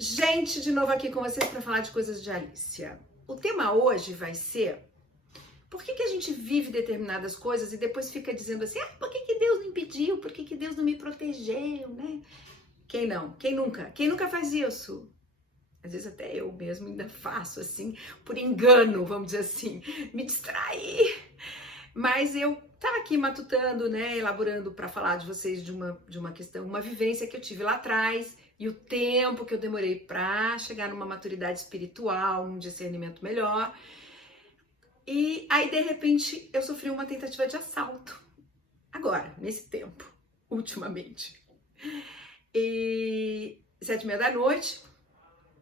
Gente, de novo aqui com vocês para falar de coisas de Alicia. O tema hoje vai ser por que a gente vive determinadas coisas e depois fica dizendo assim, por que Deus não impediu, por que Deus não me protegeu, né? Quem não? Quem nunca? Quem nunca faz isso? Às vezes até eu mesmo ainda faço assim, por engano, vamos dizer assim, me distrair. Mas eu tava aqui matutando, né, elaborando para falar de vocês de uma questão, uma vivência que eu tive lá atrás e o tempo que eu demorei para chegar numa maturidade espiritual, num discernimento melhor. E aí, de repente, eu sofri uma tentativa de assalto. Agora, nesse tempo, ultimamente. E 7h30 da noite,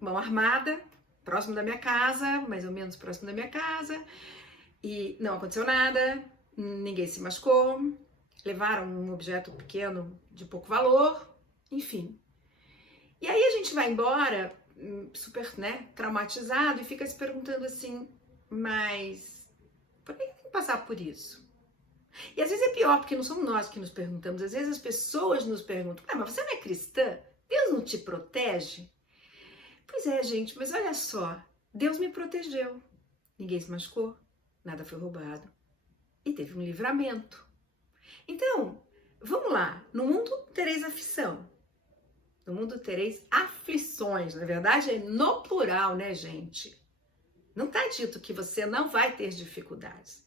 mão armada, próximo da minha casa, mais ou menos próximo da minha casa. E não aconteceu nada, ninguém se machucou, levaram um objeto pequeno de pouco valor, enfim. E aí a gente vai embora, super, né, traumatizado e fica se perguntando assim, mas por que tem que passar por isso? E às vezes é pior, porque não somos nós que nos perguntamos, às vezes as pessoas nos perguntam, mas você não é cristã? Deus não te protege? Pois é, gente, mas olha só, Deus me protegeu, ninguém se machucou, nada foi roubado e teve um livramento. Então, vamos lá, no mundo tereis aflição, no mundo tereis aflições, na verdade é no plural, né, gente? Não está dito que você não vai ter dificuldades,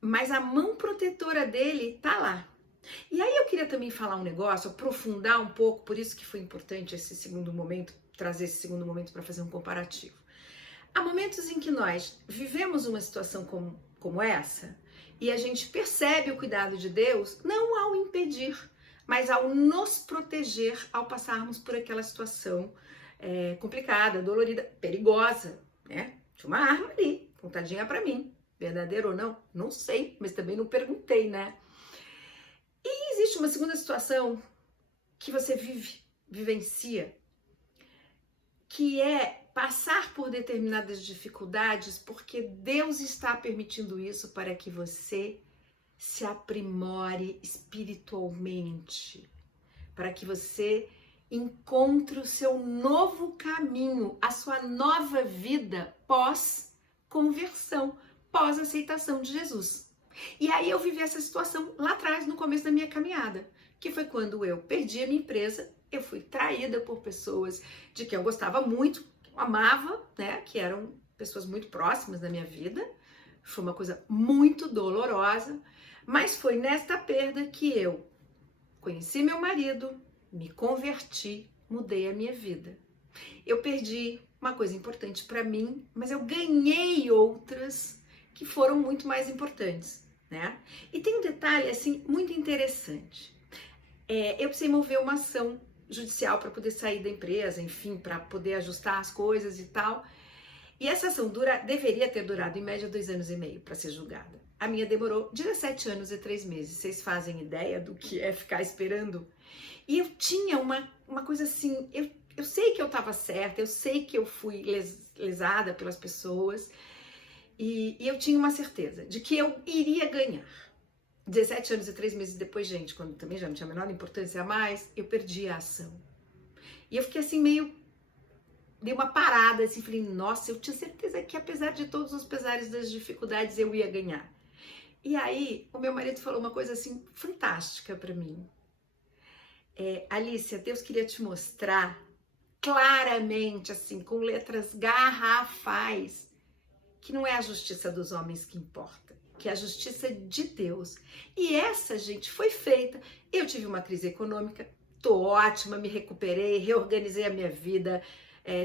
mas a mão protetora dele tá lá. E aí eu queria também falar um negócio, aprofundar um pouco, por isso que foi importante esse segundo momento, trazer esse segundo momento para fazer um comparativo. Há momentos em que nós vivemos uma situação como essa e a gente percebe o cuidado de Deus, não ao impedir, mas ao nos proteger ao passarmos por aquela situação complicada, dolorida, perigosa, né? Tinha uma arma ali, pontadinha para mim, verdadeiro ou não, não sei, mas também não perguntei, né? E existe uma segunda situação que você vivencia, que é passar por determinadas dificuldades porque Deus está permitindo isso para que você se aprimore espiritualmente, para que você encontre o seu novo caminho, a sua nova vida pós-conversão, pós-aceitação de Jesus. E aí eu vivi essa situação lá atrás, no começo da minha caminhada, que foi quando eu perdi a minha empresa, eu fui traída por pessoas de quem eu gostava muito, amava, né, que eram pessoas muito próximas da minha vida. Foi uma coisa muito dolorosa, mas foi nesta perda que eu conheci meu marido, me converti, mudei a minha vida. Eu perdi uma coisa importante para mim, mas eu ganhei outras que foram muito mais importantes, né? E tem um detalhe, assim, muito interessante. Eu precisei mover uma ação judicial para poder sair da empresa, enfim, para poder ajustar as coisas e tal. E essa ação deveria ter durado em média 2 anos e meio para ser julgada. A minha demorou 17 anos e 3 meses. Vocês fazem ideia do que é ficar esperando? E eu tinha uma coisa assim, eu sei que eu estava certa, eu sei que eu fui lesada pelas pessoas e eu tinha uma certeza de que eu iria ganhar. 17 anos e 3 meses depois, gente, quando também já não tinha a menor importância a mais, eu perdi a ação. E eu fiquei assim dei uma parada assim, falei, nossa, eu tinha certeza que apesar de todos os pesares das dificuldades eu ia ganhar. E aí o meu marido falou uma coisa assim fantástica para mim. Alicia, Deus queria te mostrar claramente, assim, com letras garrafais, que não é a justiça dos homens que importa, que é a justiça de Deus. E essa, gente, foi feita. Eu tive uma crise econômica, tô ótima, me recuperei, reorganizei a minha vida,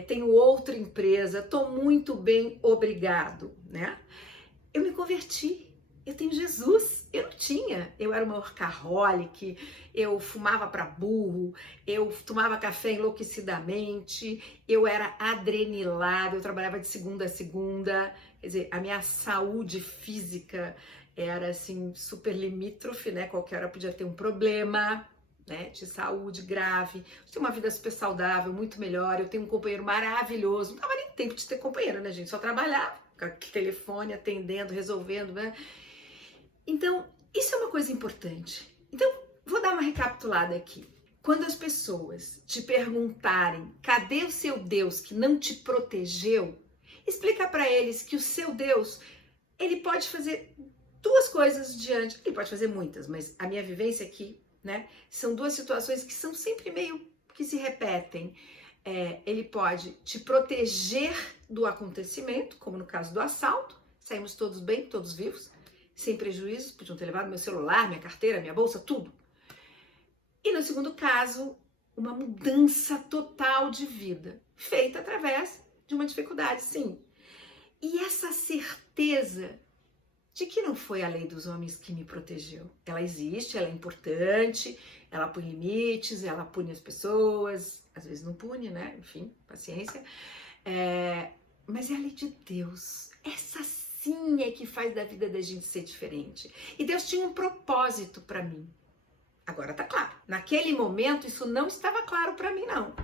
tenho outra empresa, tô muito bem, obrigado, né? Eu me converti. Eu tenho Jesus, eu não tinha, eu era uma workaholic, eu fumava pra burro, eu tomava café enlouquecidamente, eu era adrenilada, eu trabalhava de segunda a segunda, quer dizer, a minha saúde física era assim super limítrofe, né, qualquer hora podia ter um problema, né, de saúde grave. Eu tenho uma vida super saudável, muito melhor, eu tenho um companheiro maravilhoso, não dava nem tempo de ter companheiro, né, gente, só trabalhava, com aquele telefone, atendendo, resolvendo, né. Então, isso é uma coisa importante. Então, vou dar uma recapitulada aqui. quando as pessoas te perguntarem cadê o seu Deus que não te protegeu, explica para eles que o seu Deus, ele pode fazer duas coisas diante, ele pode fazer muitas, mas a minha vivência aqui, né, são duas situações que são sempre meio que se repetem. Ele pode te proteger do acontecimento, como no caso do assalto, saímos todos bem, todos vivos, sem prejuízo, podiam ter levado meu celular, minha carteira, minha bolsa, tudo. E no segundo caso, uma mudança total de vida, feita através de uma dificuldade, sim. E essa certeza de que não foi a lei dos homens que me protegeu. Ela existe, ela é importante, ela põe limites, ela pune as pessoas, às vezes não pune, né? Enfim, paciência. Mas é a lei de Deus. Essa sim é que faz da vida da gente ser diferente. E Deus tinha um propósito para mim. Agora tá claro. Naquele momento isso não estava claro para mim, não.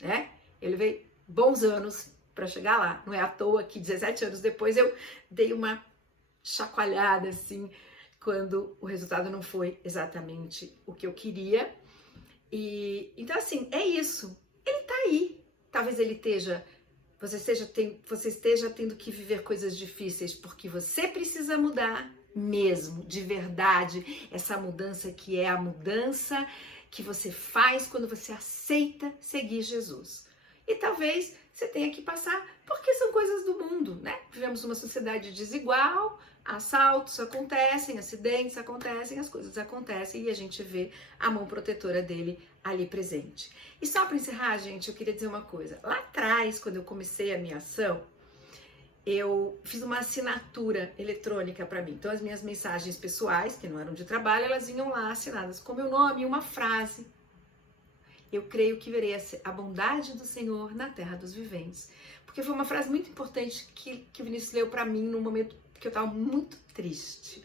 Né? Ele veio bons anos para chegar lá. Não é à toa que 17 anos depois eu dei uma chacoalhada assim, quando o resultado não foi exatamente o que eu queria. E então assim, é isso. Ele tá aí. Talvez ele você esteja tendo que viver coisas difíceis porque você precisa mudar mesmo, de verdade, essa mudança que é a mudança que você faz quando você aceita seguir Jesus. E talvez você tenha que passar, porque são coisas do mundo, né? Vivemos uma sociedade desigual, assaltos acontecem, acidentes acontecem, as coisas acontecem e a gente vê a mão protetora dele ali presente. E só para encerrar, gente, eu queria dizer uma coisa. Lá atrás, quando eu comecei a minha ação, eu fiz uma assinatura eletrônica para mim. Então, as minhas mensagens pessoais, que não eram de trabalho, elas vinham lá assinadas com meu nome e uma frase. Eu creio que verei a bondade do Senhor na terra dos viventes. Porque foi uma frase muito importante que o Vinícius leu para mim num momento que eu estava muito triste.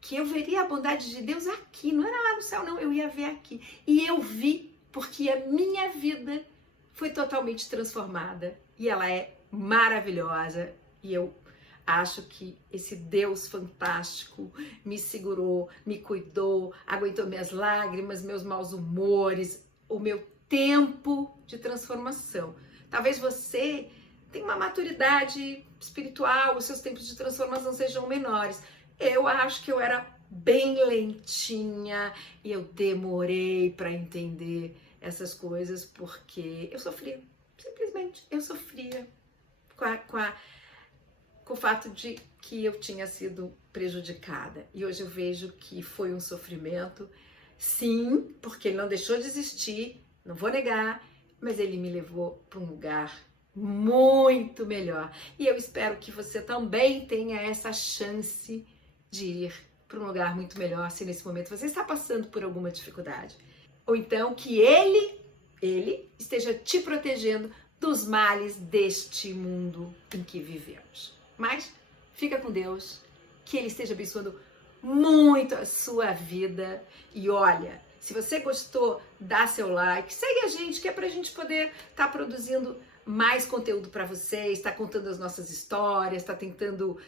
Que eu veria a bondade de Deus aqui, não era lá no céu não, eu ia ver aqui. E eu vi, porque a minha vida foi totalmente transformada. E ela é maravilhosa. E eu acho que esse Deus fantástico me segurou, me cuidou, aguentou minhas lágrimas, meus maus humores, o meu tempo de transformação. Talvez você tenha uma maturidade espiritual, os seus tempos de transformação sejam menores. Eu acho que eu era bem lentinha e eu demorei para entender essas coisas porque eu sofria. Simplesmente eu sofria com o fato de que eu tinha sido prejudicada. E hoje eu vejo que foi um sofrimento. Sim, porque ele não deixou de existir, não vou negar, mas ele me levou para um lugar muito melhor. E eu espero que você também tenha essa chance de ir para um lugar muito melhor se nesse momento você está passando por alguma dificuldade. Ou então que ele esteja te protegendo dos males deste mundo em que vivemos. Mas fica com Deus, que Ele esteja abençoando muito a sua vida. E olha, se você gostou, dá seu like, segue a gente, que é pra gente poder estar produzindo mais conteúdo para vocês, tá contando as nossas histórias, tá tentando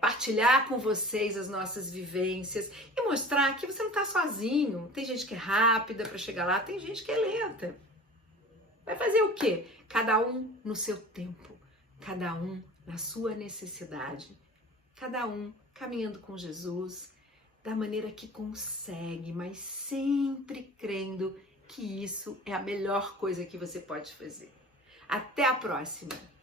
partilhar com vocês as nossas vivências e mostrar que você não tá sozinho. Tem gente que é rápida para chegar lá, tem gente que é lenta. Vai fazer o quê? Cada um no seu tempo, cada um na sua necessidade, cada um caminhando com Jesus da maneira que consegue, mas sempre crendo que isso é a melhor coisa que você pode fazer. Até a próxima!